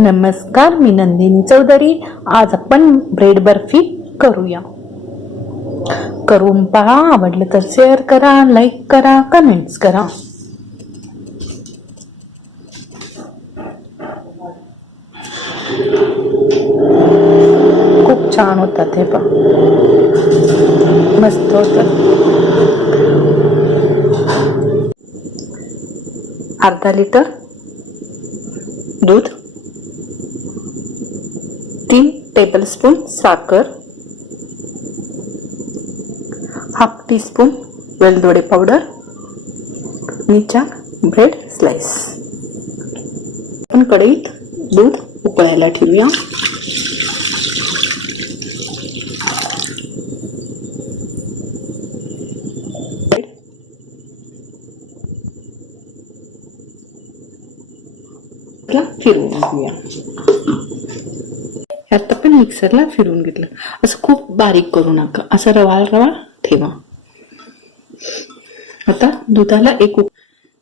नमस्कार मी नंदिनी चौधरी. आज आपण ब्रेड बर्फी करूया. करून पहा आवडलं तर शेअर करा लाईक करा कमेंट्स करा. खूप छान होतात हे पण मस्त होतात. अर्धा लिटर दूध. टेबलस्पून साखर हाफ टी स्पून वेलदोडे पावडर आणि चार ब्रेड स्लाइस आपण कढईत दूध उकळायला ठेवूया. फिरून फिरवून घेऊया. ह्यात आपण मिक्सरला फिरवून घेतलं. असं खूप बारीक करू नका असं रवा रवा ठेवा. आता दुधाला एक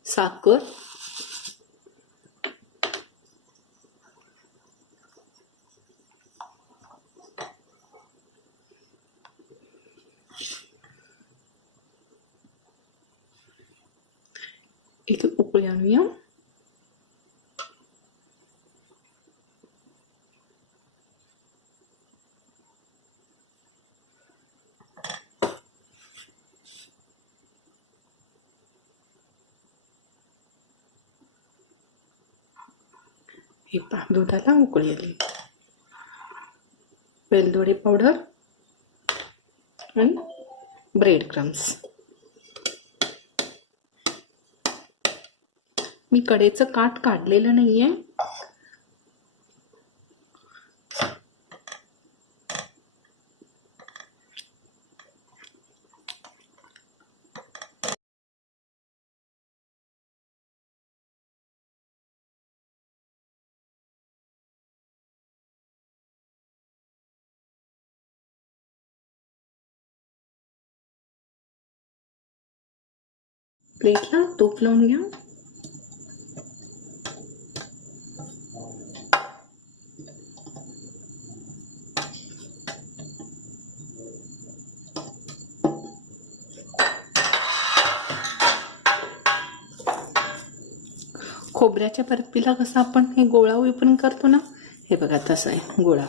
साखर. एक उकळी आणूया. हे पहा दुधाला उकळी आली. वेलदोडे पावडर आणि ब्रेड क्रम्स मी कडेचं काठ काढलेलं नाही आहे प्लेटला तूप लावून घ्या. खोबऱ्याच्या बर्फीला कसं आपण हे गोळा पण करतो ना? हे बघा तसं आहे गोळा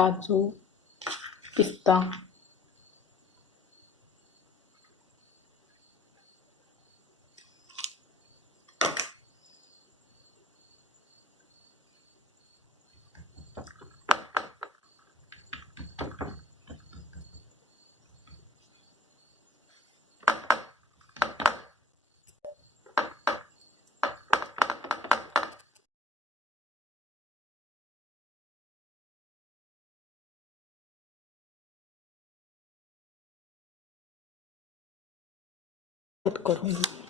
आला काजू पिस्ता कट करून घेऊ.